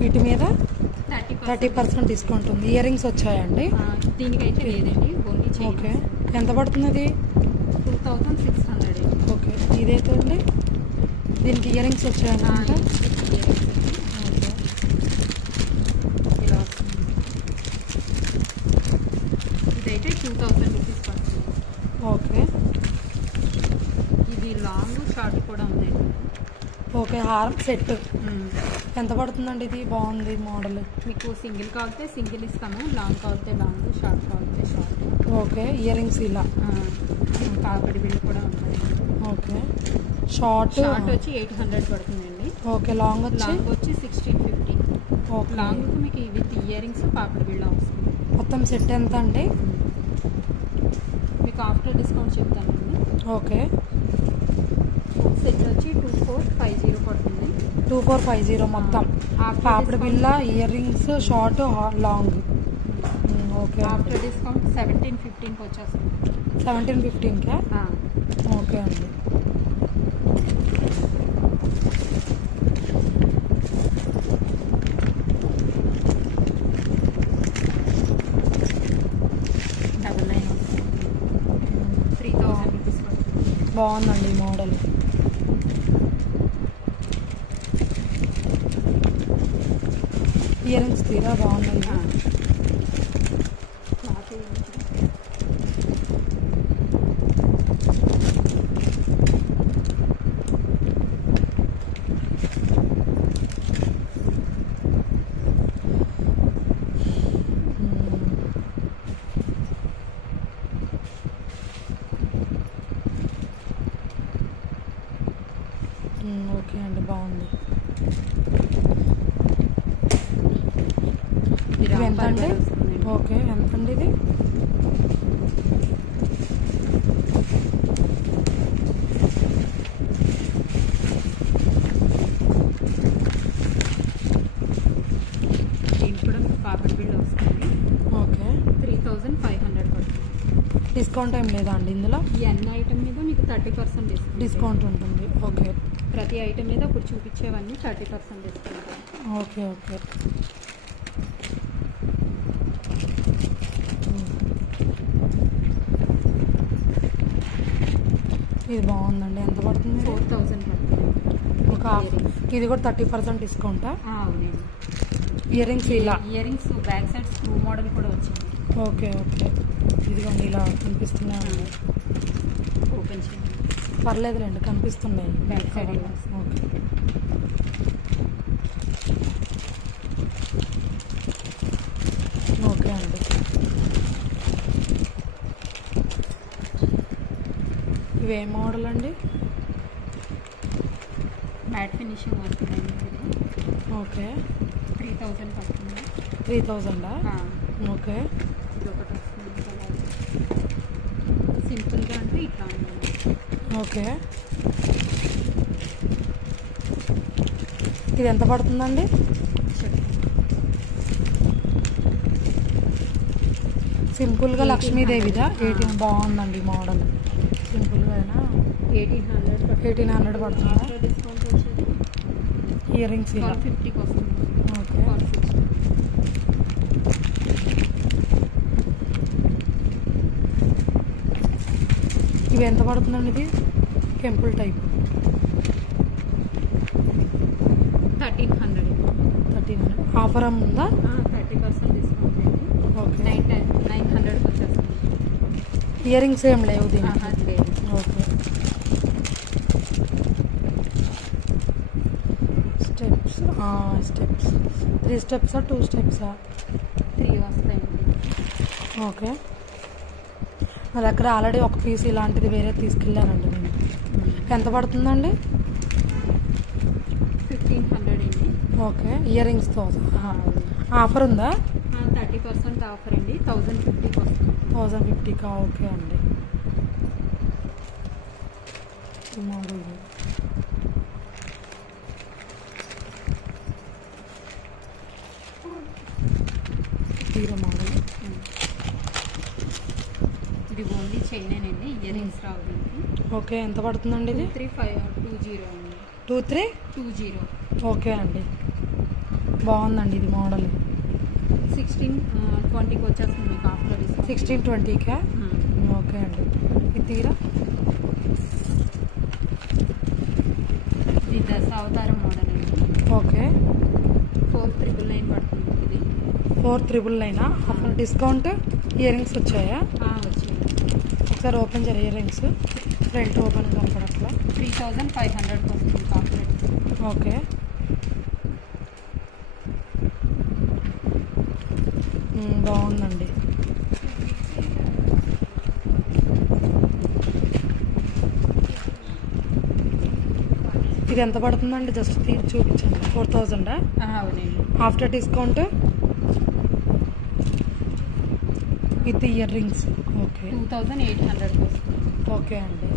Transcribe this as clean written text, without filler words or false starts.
వీటి మీద 30% డిస్కౌంట్ ఉంది. ఇయర్ రింగ్స్ వచ్చాయండి? దీనికైతే లేదండి, ఓన్లీ చైన్. ఓకే, ఎంత పడుతుంది అది? 2600. ఓకే, ఇదైతే అండి దీనికి ఇయర్ రింగ్స్ వచ్చాయన్నమాట. ఇదైతే 2000 రూపీస్ పడుతుంది. ఓకే, ఇది లాంగ్ షార్ట్ కూడా ఉందండి. ఓకే, హారం సెట్ ఎంత పడుతుందండి? ఇది బాగుంది మోడల్. మీకు సింగిల్ కావాలితే సింగిల్ ఇస్తాము, లాంగ్ కావాలితే లాంగ్, షార్ట్ కావాలితే షార్ట్. ఓకే, ఇయర్ రింగ్స్ ఇలా కాకడి బిల్లు కూడా ఉంది. ఓకే, షార్ట్ వచ్చి 800 పడుతుందండి. ఓకే, లాంగ్ వచ్చి 1650. ఓకే, లాంగ్ మీకు విత్ ఇయర్ రింగ్స్ పాపడి బిళ్ళ వస్తుంది. మొత్తం సెట్ ఎంత అండి? మీకు ఆఫ్టర్ డిస్కౌంట్ చెప్తానండి. ఓకే, సెట్ వచ్చి 2450 పడుతుంది. 2450 మొత్తం. పాపడి బిళ్ళ, ear rings, short, long. Okay, after discount 1715 వచ్చేస్తుంది. 1715కే? ఓకే అండి. బాగుందండి ఈ మోడల్. ఇయర్ రింగ్స్ తీరా బాగున్నాయి. ఓకే అండి, బాగుంది. ఇది ఎంత అండి? ఓకే, ఎంత అండి ఇది? దీనికి కూడా పాపడి బిల్ వస్తుంది. ఓకే, 3500 పడుతుంది. డిస్కౌంట్ ఏం లేదా అండి ఇందులో? ఈ అన్ని ఐటమ్ మీద మీకు 30% డిస్కౌంట్ ఉంటుంది. ఓకే, ప్రతి ఐటమ్ మీద ఇప్పుడు చూపించేవన్నీ 30% డిస్కౌంట్. ఓకే, ఓకే, ఇది బాగుందండి. ఎంత పడుతుంది? 4000 పడుతుంది. ఒక ఇది కూడా 30% డిస్కౌంటా? అవునండి. ఇయర్ రింగ్స్ ఇలా, ear rings back side screw model కూడా వచ్చింది. ఓకే, ఓకే, ఇదిగోండి ఇలా కనిపిస్తున్నాయి. ఓపెన్ చేయండి, పర్లేదులేండి, కనిపిస్తున్నాయి బ్యాక్ సైడ్. ఓకే, ఓకే అండి. ఇవే మోడల్ అండి? మ్యాట్ ఫినిషింగ్ వస్తుందండి. ఓకే, 3000 పడుతుంది. 3000? ఓకే, ఇది ఒకటి వస్తుంది సింపుల్గా, అంటే ఇట్లా ఉందండి. ఓకే, ఇది ఎంత పడుతుందండి? సింపుల్గా లక్ష్మీదేవిదా? 18 బాగుందండి మోడల్. సింపుల్గా 1800 పడుతుందా? డిస్కౌంట్ వచ్చేది ఇయర్ రింగ్స్ ఇలా 50కి వస్తుంది. ఓకే, ఇవి ఎంత పడుతుందండి? ఇది టెంపుల్ టైప్. 1300. ఆఫర్ ఉందా? 30% డిస్కౌంట్ అండి. ఓకే, 900 వచ్చేస్తుంది. ఇయర్ రింగ్స్ ఏం లేవు దీనికి? లేదు. Okay, steps 3 స్టెప్సా 2 స్టెప్సా? 3 వస్తాయండి. ఓకే, నా దగ్గర ఆల్రెడీ ఒక పీస్ ఇలాంటిది వేరే తీసుకెళ్ళానండి నేను. ఎంత పడుతుందండి? 1500 అండి. ఓకే, ఇయర్ రింగ్స్తో ఆఫర్ ఉందా? 30% ఆఫర్ అండి. 1050కి వస్తుంది. 1050కా? ఓకే అండి. Model hero model. ఇది ఓన్లీ చైనేనండి, ఇయర్ రింగ్స్ రావు దీనికి. ఓకే, ఎంత పడుతుందండి ఇది? 2320 అండి. 2320. ఓకే అండి. బాగుందండి ఇది మోడల్. 16-20కి వచ్చేస్తుంది మీకు ఆఫ్టర్ డిస్కౌంట్. 16-20కా? ఓకే అండి. ఇది తీరా ఇది దశావతారం మోడల్ అండి. ఓకే. 4,999 పడుతుంది ఇది. 4,999 ఆఫ్టర్ డిస్కౌంట్. ఇయర్ రింగ్స్ వచ్చాయా? వచ్చింది. ఒకసారి ఓపెన్ చేయాలి. ఇయర్ రింగ్స్ ఫ్రంట్ ఓపెన్ కనపడట్లా. 3,500 వస్తుంది ఆఫ్టర్. ఓకే. బాగుందండి. ఇది ఎంత పడుతుందండి? జస్ట్ చూపించండి. 4,000 అవునండి. After discount with ear rings. Okay. 2,800 వస్తుంది. ఓకే అండి.